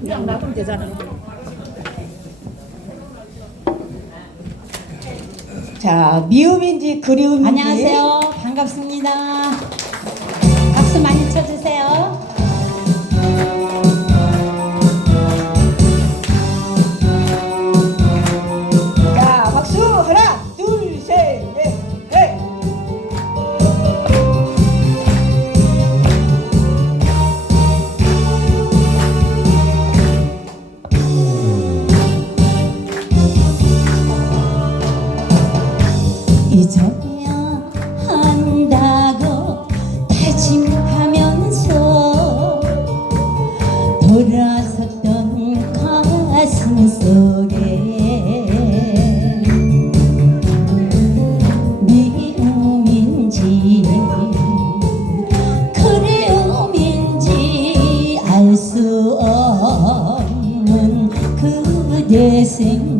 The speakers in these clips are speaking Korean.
그냥 놔두면 되잖아. 자, 미움인지 그리움인지 안녕하세요. 반갑습니다. aparecendo.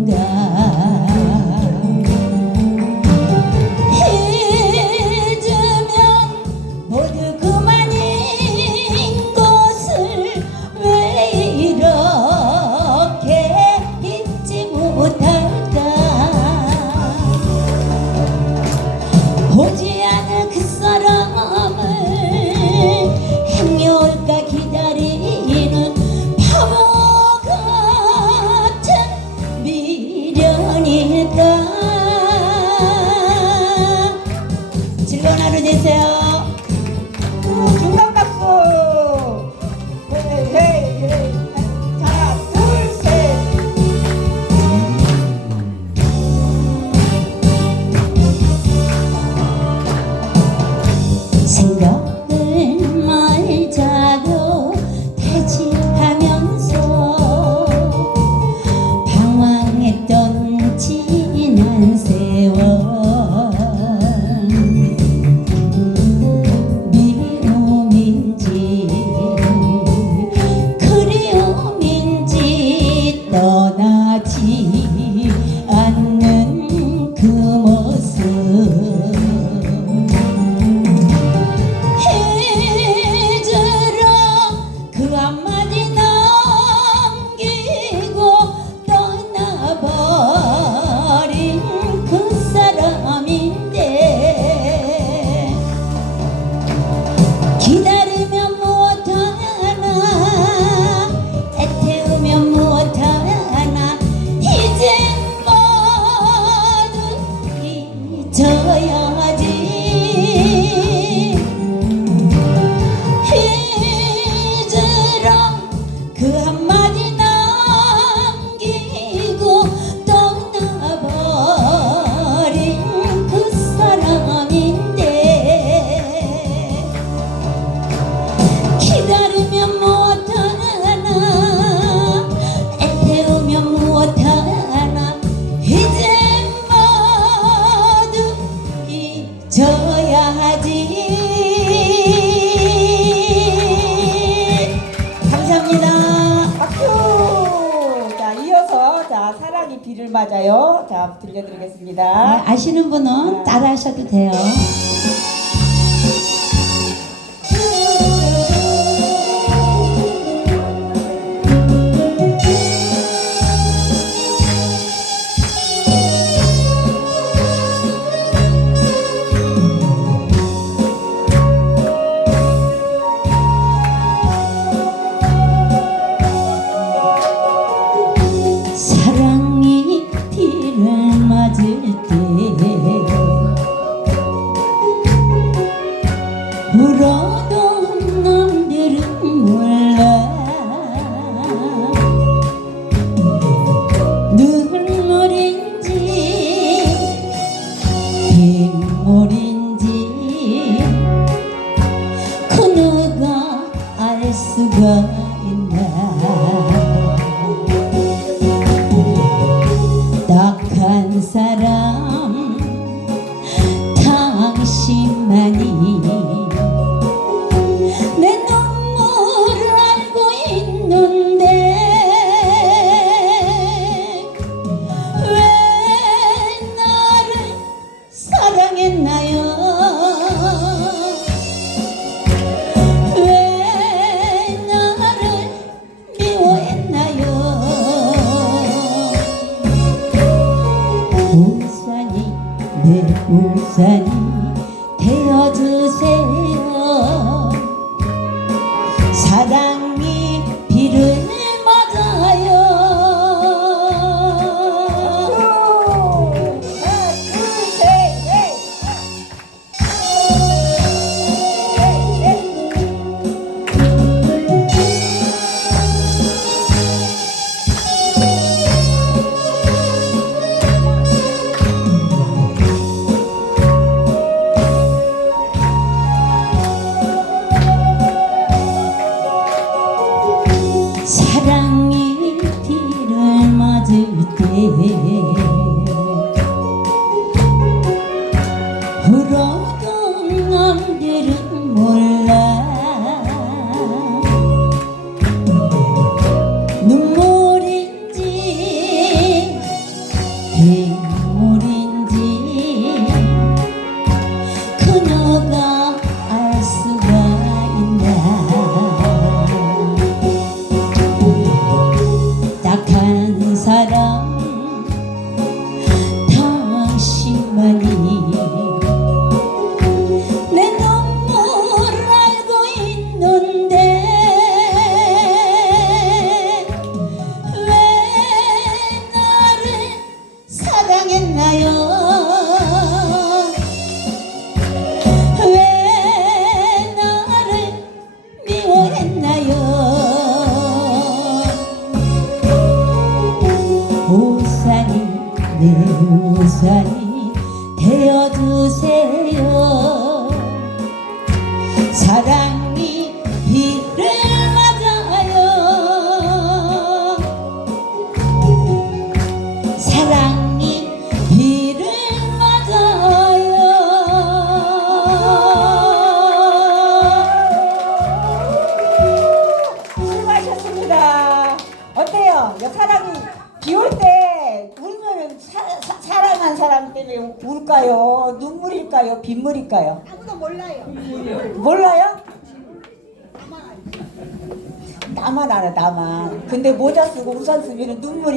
계세요. 중간 박수. 생각 哎呀 이 비를 맞아요. 자, 들려드리겠습니다. 네, 아시는 분은 따라 하셔도 돼요. 네. 있나 내어두세요. 사랑 사람 때문에 울까요? 눈물일까요? 빗물일까요? 아무도 몰라요. 몰라요? 나만 알아, 나만. 근데 모자 쓰고 우산 쓰면 눈물이.